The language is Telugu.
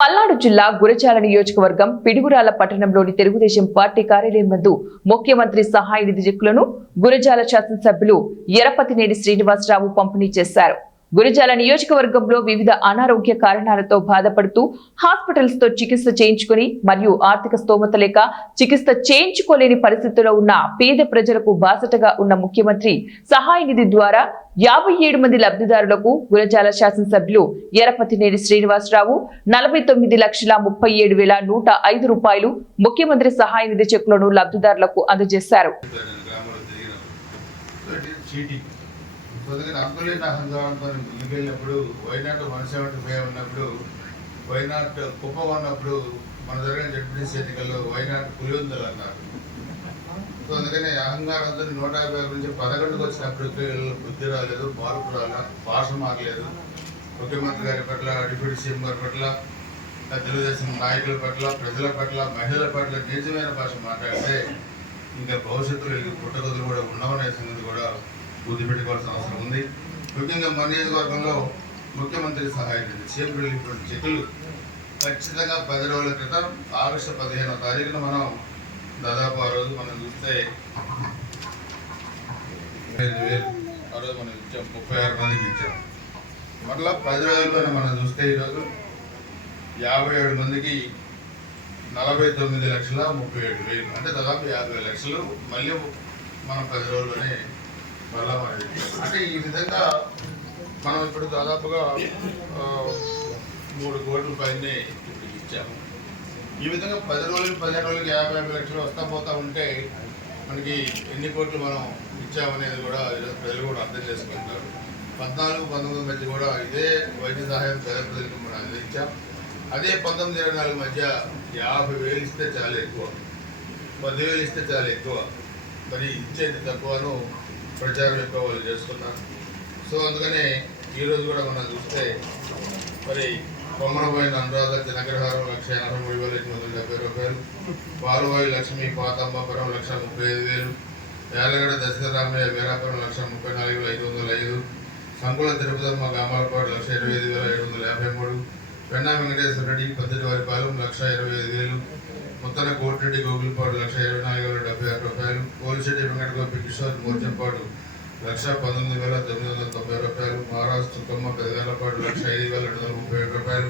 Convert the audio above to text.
పల్నాడు జిల్లా గురజాల నియోజకవర్గం పిడుగురాళ్ల పట్టణంలోని తెలుగుదేశం పార్టీ కార్యాలయం నందు ముఖ్యమంత్రి సహాయ నిధి చెక్కులను గురజాల శాసనసభ్యులు ఎరపతినేని శ్రీనివాసరావు పంపిణీ చేశారు. గురజాల నియోజకవర్గంలో వివిధ అనారోగ్య కారణాలతో బాధపడుతూ హాస్పిటల్స్ తో చికిత్స చేయించుకుని మరియు ఆర్థిక స్తోమత లేక చికిత్స చేయించుకోలేని పరిస్థితుల్లో ఉన్న పేద ప్రజలకు బాసటగా ఉన్న ముఖ్యమంత్రి సహాయ నిధి ద్వారా 57 మంది లబ్ధిదారులకు గురజాల శాసనసభ్యులు ఎరపతినేని శ్రీనివాసరావు 49,37,105 రూపాయలు ముఖ్యమంత్రి సహాయ నిధి చెక్కులను లబ్ధిదారులకు అందజేశారు. అంకులేని అహంకారంతో ముందుకెళ్ళినప్పుడు వైనాట్ 175 ఉన్నప్పుడు వైనాట్ కుప్ప ఉన్నప్పుడు మన జరిగిన జడ్పీటీసీ ఎన్నికల్లో వైనాట్ పులివెందులు అన్నారు. సో అందుకని అహంకారంతో 150 నుంచి 11కు వచ్చినప్పుడు బుద్ధి రాలేదు, మార్పు రాలేదు, భాష మారలేదు. ముఖ్యమంత్రి గారి పట్ల, డిప్యూటీ సీఎం గారి పట్ల, తెలుగుదేశం నాయకుల పట్ల, ప్రజల పట్ల, మహిళల పట్ల నిజమైన భాష మాట్లాడితే ఇంకా భవిష్యత్తులో పుట్టగదులు కూడా ఉండవనే సంగతి కూడా బుద్ధి పెట్టుకోవాల్సిన అవసరం ఉంది. ముఖ్యంగా మన నియోజకవర్గంలో ముఖ్యమంత్రి సహాయ నిధి సీఎం రిలీఫ్ ఫండ్ చెక్కులు ఖచ్చితంగా 10 రోజుల క్రితం ఆగస్టు 15వ తారీఖున మనం దాదాపు ఆ రోజు మనం చూస్తే 5,000 ఆ రోజు మనం ఇచ్చాం, 36 మందికి ఇచ్చాం. మరలా 10 రోజుల్లోనే మనం చూస్తే ఈరోజు 57 మందికి 49,37,000 అంటే దాదాపు 50 లక్షలు మళ్ళీ మనం 10 రోజుల్లోనే మళ్ళా మనం అంటే ఈ విధంగా మనం ఇప్పుడు దాదాపుగా 3 కోట్ల పైనే ఇప్పుడు ఇచ్చాము. ఈ విధంగా 10 రోజులు 15 రోజులకి 50 లక్షలు వస్తా పోతా ఉంటే మనకి ఎన్ని కోట్లు మనం ఇచ్చామనేది కూడా ఈరోజు ప్రజలు కూడా అర్థం చేసుకుంటారు. 14-19 మధ్య కూడా ఇదే వైద్య సహాయం పేద ప్రజలకు మనం అందించాం. అదే 19-24 మధ్య 50,000 ఇస్తే చాలా ఎక్కువ, 10,000 ఇస్తే చాలా ఎక్కువ, మరి ఇచ్చేది తక్కువను ప్రచారం ఎక్కువ వాళ్ళు చేసుకున్నారు. సో అందుకనే ఈరోజు కూడా మనం చూస్తే మరి కొమ్మనపోయిన అనురాధ జనగ్రహారం 1,83,870 రూపాయలు, పాలువాయి లక్ష్మి పాతమ్మపురం 1,35,000, యాలగడ దశరామయ్య వీరాపురం 1,34,505, సంకుల తిరుపతమ్మ గామాలపాడు 1,25,753, పెన్నా వెంకటేశ్వర రెడ్డి పద్దెటివారిపాలెం 1,25,000, ముత్తన కోటిరెడ్డి గోగులపాడు 1,24,076 రూపాయలు, కోలిశెట్టి వెంకటగోపి కిషోర్ మూర్జంపాడు 1,19,990 రూపాయలు, మహారాష్ట్ర తుమ్మక్క పెదవేలపాడు 1,05,231 రూపాయలు,